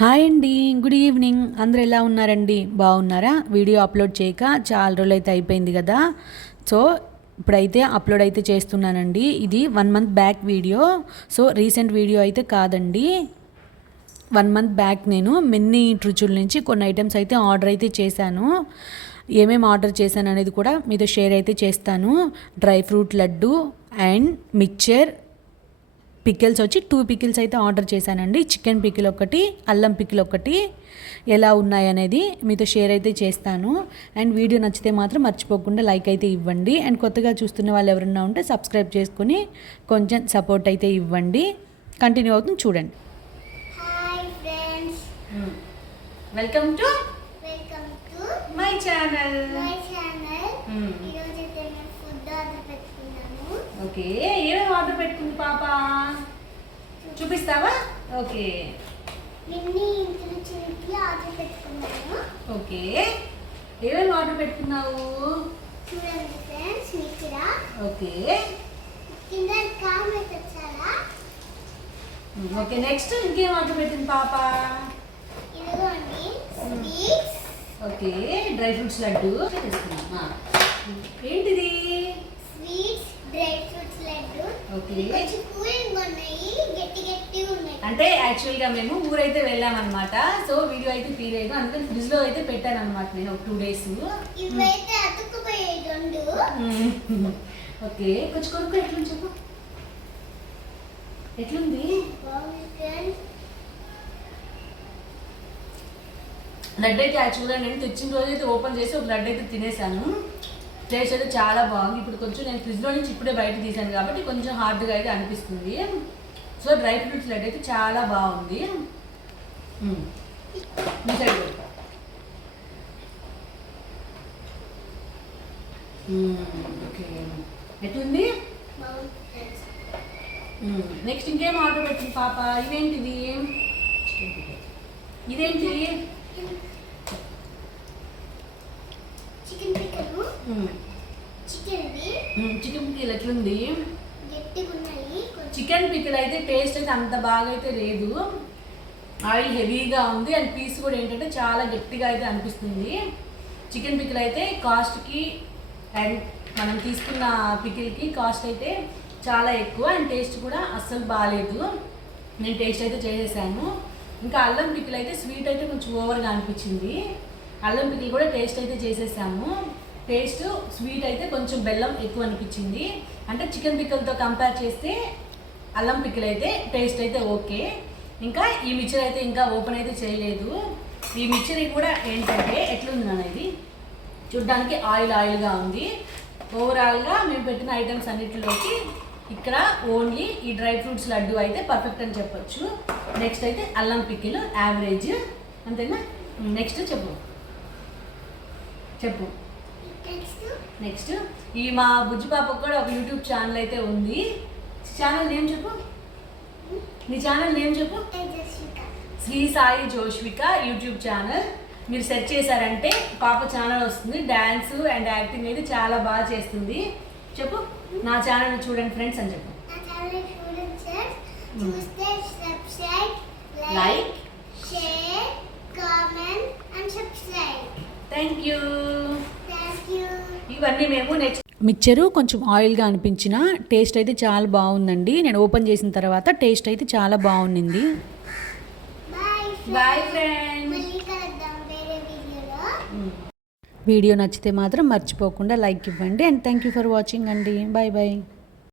Hi అండి, good evening. అందరు ఎలా ఉన్నారండి? బాగున్నారా? వీడియో అప్లోడ్ చేయక చాలా రోజులు అయితే అయిపోయింది కదా. సో ఇప్పుడైతే అప్లోడ్ అయితే చేస్తున్నానండి. ఇది 1 month back video. So recent video అయితే కాదండి. 1 మంత్ బ్యాక్ నేను మిన్నీ రుచుల నుంచి కొన్ని ఐటమ్స్ అయితే ఆర్డర్ అయితే చేశాను. ఏమేమి ఆర్డర్ చేశాను అనేది కూడా మీతో షేర్ అయితే చేస్తాను. Dry fruit laddu and mixture, pickles వచ్చి 2 పికిల్స్ అయితే ఆర్డర్ చేశానండి. చికెన్ పికిల్ ఒకటి, అల్లం పికిల్ ఒకటి. ఎలా ఉన్నాయనేది మీతో షేర్ అయితే చేస్తాను. అండ్ వీడియో నచ్చితే మాత్రం మర్చిపోకుండా లైక్ అయితే ఇవ్వండి. అండ్ కొత్తగా చూస్తున్న వాళ్ళు ఎవరన్నా ఉంటే సబ్స్క్రైబ్ చేసుకుని కొంచెం సపోర్ట్ అయితే ఇవ్వండి. కంటిన్యూ అవుతుంది, చూడండి. Welcome to my channel. Okay, ఏమేమి ఆర్డర్ పెట్టుకుంది పాప చూపిస్తావా? ఓకే, ఓకే, ఏమేమి ఆర్డర్ పెట్టుకున్నావు? ఓకే, ఓకే, నెక్స్ట్ ఇంకేం ఆర్డర్ పెట్టింది పాప? Okay, dry fruits laddu. ఏంటిది? అంటే యాక్చువల్గా మేము ఊరైతే వెళ్ళామన్నమాట. సో వీడియో అయితే ఫీల్ అయ్యాను, అందుకని ఫ్రిడ్జ్ లో అయితే పెట్టాను అనమాట నేను ఒక 2 days. ఓకే, కొంచెం కొనుక్కో. ఎట్లుంది చెప్పు, ఎట్లుంది? లడ్డు అయితే యాక్చువల్గా నేను తెచ్చిన రోజు అయితే ఓపెన్ చేసి ఒక లడ్డు అయితే తినేసాను. టేస్ట్ అయితే చాలా బాగుంది. ఇప్పుడు కొంచెం నేను ఫ్రిడ్జ్లో నుంచి ఇప్పుడే బయట తీసాను కాబట్టి కొంచెం హార్డ్గా అయితే అనిపిస్తుంది. సో డ్రై ఫ్రూట్స్ లడ్డు అయితే చాలా బాగుంది. ఓకే, ఎట్లుంది? నెక్స్ట్ ఇంకేం ఆర్డర్ పెట్టింది పాప? ఇదేంటిది? ఇదేంటి? చికెన్ పికిల్ ఎట్లుంది? చికెన్ పికిల్ అయితే టేస్ట్ అయితే అంత బాగా అయితే లేదు. ఆయిల్ హెవీగా ఉంది అండ్ పీస్ కూడా ఏంటంటే చాలా గట్టిగా అయితే అనిపిస్తుంది. చికెన్ పికిల్ అయితే కాస్ట్కి అండ్ మనం తీసుకున్న పికిల్కి కాస్ట్ అయితే చాలా ఎక్కువ అండ్ టేస్ట్ కూడా అస్సలు బాగాలేదు. నేను టేస్ట్ అయితే చేసేసాను. ఇంకా అల్లం పికిల్ అయితే స్వీట్ అయితే కొంచెం ఓవర్గా అనిపించింది. అల్లం పికిల్ కూడా టేస్ట్ అయితే చేసేసాము. టేస్ట్ స్వీట్ అయితే కొంచెం బెల్లం ఎక్కువ అనిపించింది. అంటే చికెన్ పికిల్తో కంపేర్ చేస్తే అల్లం పికిల్ అయితే టేస్ట్ అయితే ఓకే. ఇంకా ఈ మిక్చర్ అయితే ఇంకా ఓపెన్ అయితే చేయలేదు. ఈ మిక్చర్ కూడా ఏంటంటే ఎట్లుంది అనేది చూడ్డానికి ఆయిల్గా ఉంది. ఓవరాల్గా మేము పెట్టిన ఐటమ్స్ అన్నిటిలోకి ఇక్కడ ఓన్లీ ఈ డ్రై ఫ్రూట్స్ లడ్డు అయితే పర్ఫెక్ట్ అని చెప్పొచ్చు. నెక్స్ట్ అయితే అల్లం పికిల్ యావరేజ్, అంతేనా? నెక్స్ట్ చెప్పు. నెక్స్ట్ ఈ మా బుజ్జి పాపకు కూడా ఒక యూట్యూబ్ ఛానల్ అయితే ఉంది. ఛానల్ నేమ్ చెప్పు. నీ ఛానల్ నేమ్ చెప్పు. Sri Sai Joshvika YouTube channel. మీరు సెర్చ్ చేశారంటే పాప ఛానల్ వస్తుంది. డ్యాన్స్ అండ్ యాక్టింగ్ అయితే చాలా బాగా చేస్తుంది. చెప్పు, నా ఛానల్ చూడండి ఫ్రెండ్స్ అని చెప్పు. Like, share, comment and subscribe. Thank you. ఇవన్నీ మేము నెక్స్ట్ మిక్చరు కొంచెం ఆయిల్గా అనిపించిన టేస్ట్ అయితే చాలా బాగుందండి. నేను ఓపెన్ చేసిన తర్వాత టేస్ట్ అయితే చాలా బాగుంది. Bye friends. వీడియో నచ్చితే మాత్రం మర్చిపోకుండా లైక్ ఇవ్వండి. And thank you for watching అండి. Bye bye.